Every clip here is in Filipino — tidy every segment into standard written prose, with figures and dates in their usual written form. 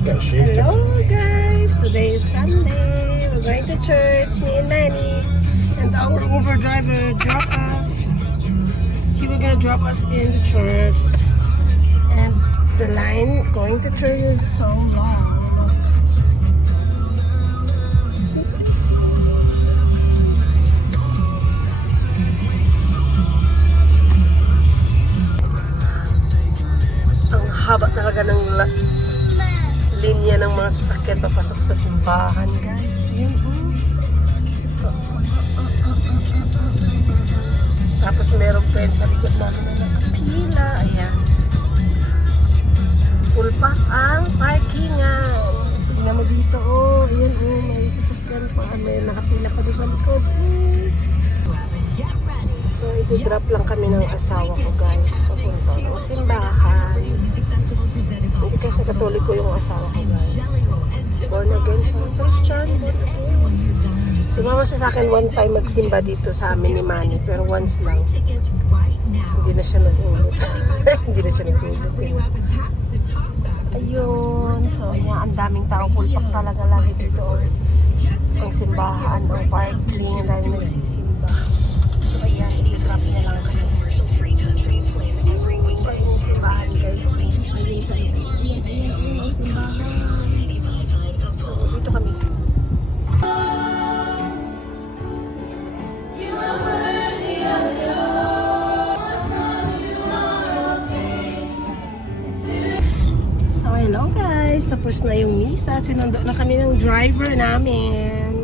Hello guys, today is Sunday. We're going to church, me and Manny. And our Uber driver dropped us. He was gonna drop us in the church. And the line going to church is so long. Ang haba talaga ng linya ng mga sasakyan papasok sa simbahan, guys. Yun, Tapos meron pa sa likod namin na nakapila. Ayan. Full pack ang parkingan. Tingnan mo dito, Ayan, may sasakyan pa. May nakapila pa doon sa likod. So, iti-drop lang kami ng asawa ko, guys. Papunta ng simbahan. Hindi kasi katoliko yung asawa ko, guys. Born again siya. Christian, born again. Sumama siya sa akin one time magsimba dito sa amin ni Manny. Pero once lang. Hindi na siya nag-ulit. Hindi na siya nag-ulit. Ayun. So, ayan. Ang daming tao. Pulpak talaga lagi dito. Ang simbahan o parking. Ang daming nagsisimba. So, ayan. I-drop na lang kami. Yung simbahan, guys. Ayun sa likod. Ayan, ang simbahan. So, dito kami. So, hello guys. Tapos na yung misa. Sinundo na kami ng driver namin.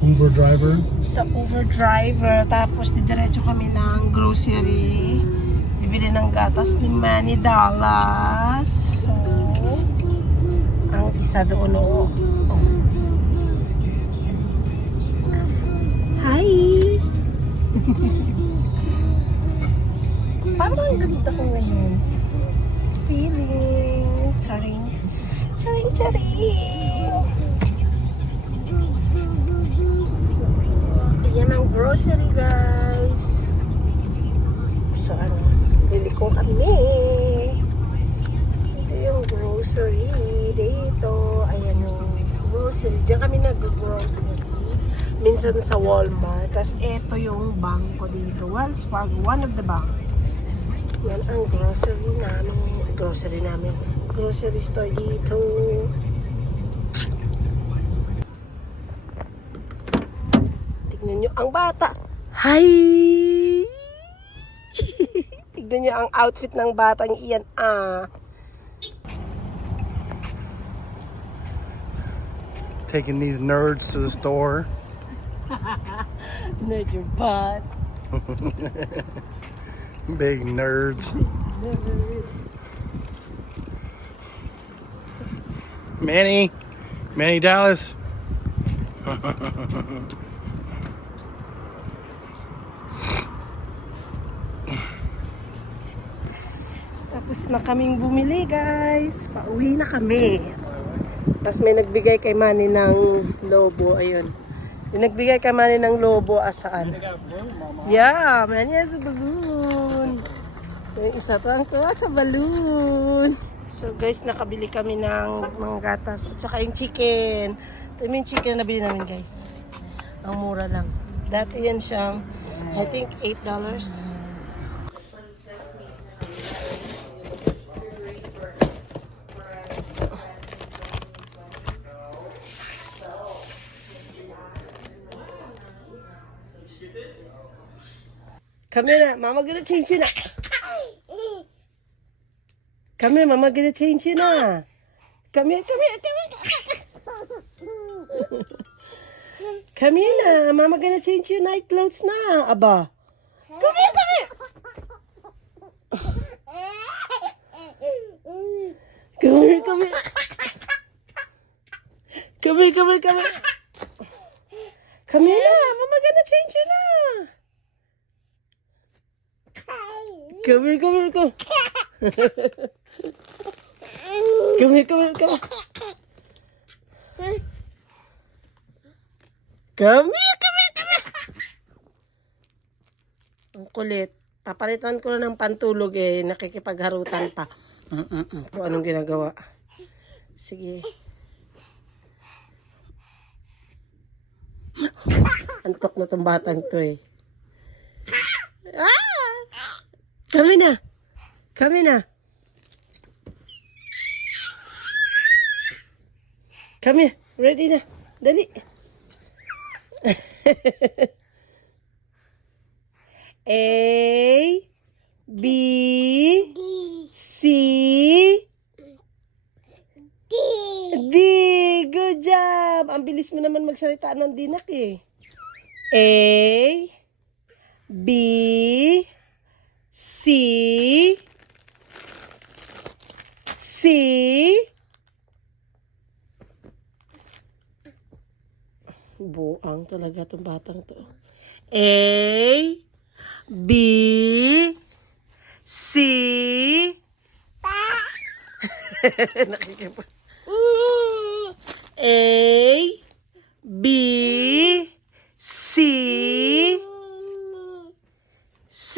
Uber driver? Sa Uber driver. Tapos didiretso kami ng grocery. Bibili ng gatas ni Manny Dallas. So, ang isa doon Hi! Parang ang ganda ko ngayon. Feeling. Charing. Charing, charing. So, yan ang grocery, guys. So, liliko kami. Ito yung grocery dito. Ayan yung grocery. Diyan kami nag-grocery. Minsan sa Walmart. Tapos ito yung bangko dito. Wells Fargo, one of the bank. Yan ang grocery namin. Grocery store dito. Tignan nyo ang bata. Hi! Tignan nyo ang outfit ng batang iyan. Taking these nerds to the store. Nerd your butt. Big nerds. Manny Dallas. Tapos na kaming bumili, guys. Pauwi na kami. Tapos may nagbigay kay Manny ng lobo. Ayun. Yung nagbigay kay Manny ng lobo, asaan? Yeah, Manny has a balloon. Yung isa to ang tuwa sa balloon. So guys, nakabili kami ng mga gatas. At saka yung chicken. Ito yung chicken na nabili namin, guys. Ang mura lang. Dati yan siyang, I think, $8. Come here, Mama gonna change you now. Come here, Mama gonna change you now. Come here. Come here na, Mama gonna change you night clothes na, aba. Come here. Come here. Come here na, Mama gonna change you na. Come here. Come here. Ang kulit. Papalitan ko na ng pantulog nakikipagharutan pa. Kung anong ginagawa. Sige. Antok na tong batang to eh. Ah! Kami na. Kami na. Kami. Ready na. Dali. A, B, C, D. Good job. Ang bilis mo naman magsalita ng dinak eh. A, B, C, C, buang talaga itong batang to. A, B, C, nakikipag. A, B, C, C,